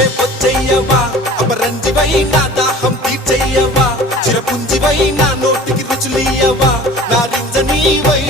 నాకే పొచ్చయ్యవా అపరంజివై నా దాహం తీర్చయ్యవా చిరపుంజివై నా నోటికి రుచులియవా నా రింజనీవై